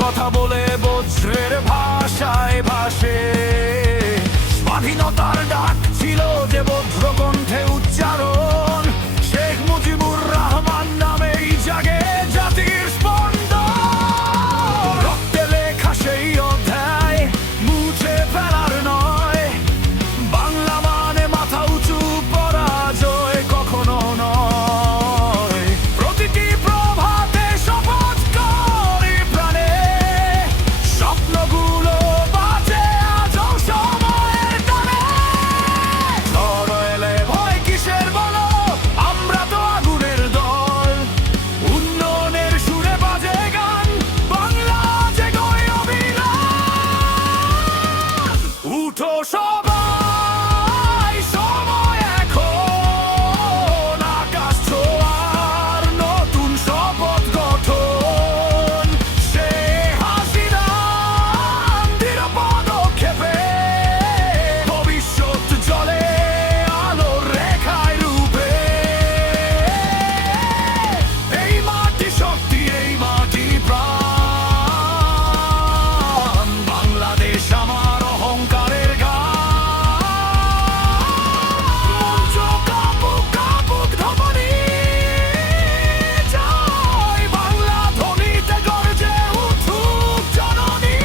কথা বলে বজ্রের ভাষায় ভাসে। স্বাধীনতার ডাক ছিল যে বজ্র কণ্ঠে উচ্চারণ, শেখ মুজিবুর রহমান নামেই জাগে জাতির স্পন্দন। রক্তে লেখা সেই অধ্যায় মুছে ফেলার নয়, বাংলা মানে মাথা উঁচু, পরাজয় কখনো নয়। প্রতিটি প্রভাতে শপথ করি প্রাণে, স্বপ্নগুলো বাঁচে আজও সময়ের টানে। ঝড় এলে ভয় কিসের বলো, আমরা তো আগুনের দল। উন্নয়নের সুরে বাজে গান, বাংলা জেগোয় অবিরাম। উঠো সবাই, সময় এখন, আকাশ ছোঁয়ার নতুন শপথ গঠন। সে হাসিনার দৃঢ় পদক্ষেপে ভবিষ্যৎ জলে আলোর রেখায় রূপে। এই মাটি শক্তি, এই মাটি প্রাণ, বাংলাদেশ আমার অহংকারের গান। মঞ্চ কাঁপুক কাঁপুক ধমনী, জয় বাংলা ধ্বনিতে গর্জে উঠুক জননী।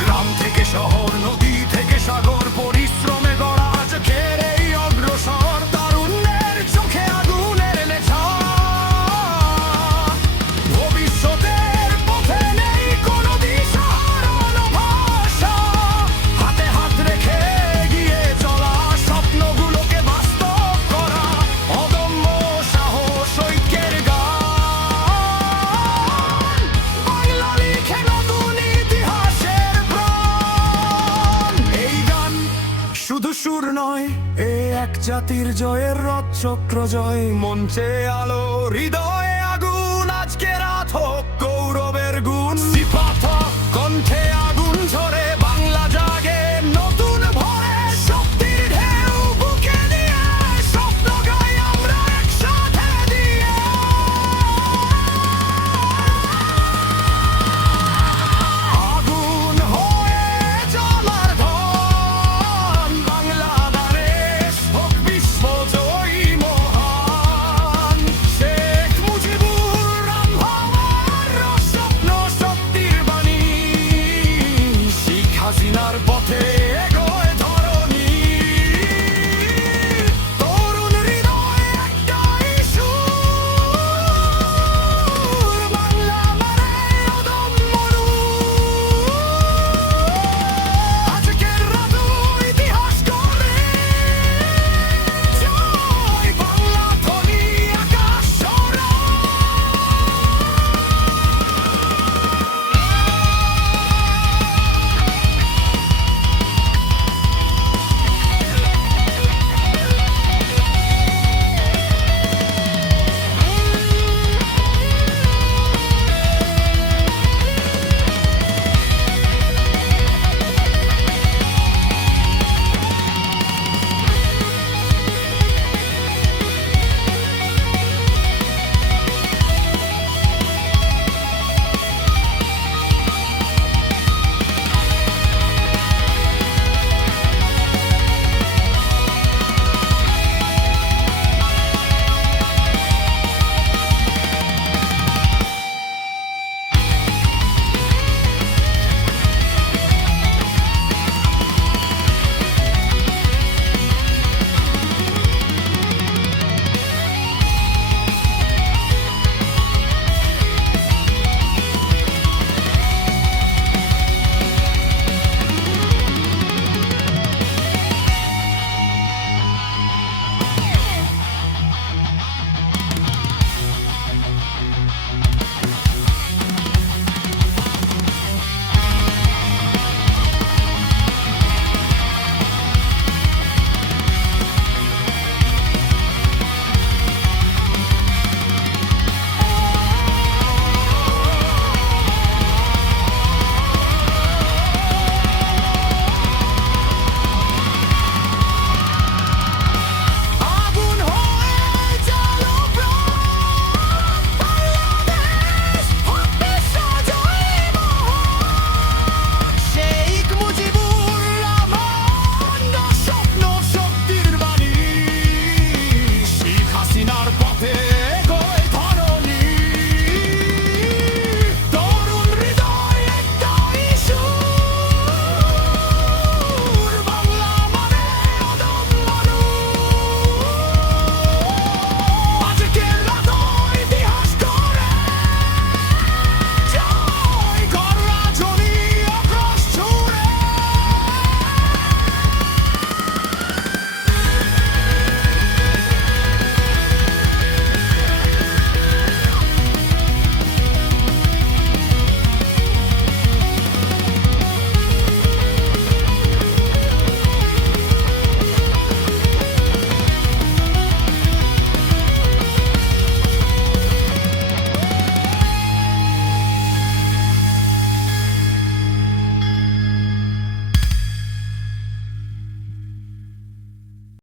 গ্রাম থেকে শহর, নদী থেকে সাগর, পরিশ্রমে গড়া আজকের এই অগ্রসর। তারুণ্যের চোখে আগুনের নেশা, ভবিষ্যতের পথে নেই কোনো দিশাহারার ভাষা। হাতে হাত রেখে এগিয়ে চলা, স্বপ্নগুলোকে বাস্তব করা, অদম্য সাহস ঐক্যের গান। বাংলা লিখে নতুন ইতিহাসের প্রাণ। এই গান শুধু সুর নয়, এ এক জাতির জয়ের রথচক্র জয়। মঞ্চে আলো, হৃদয়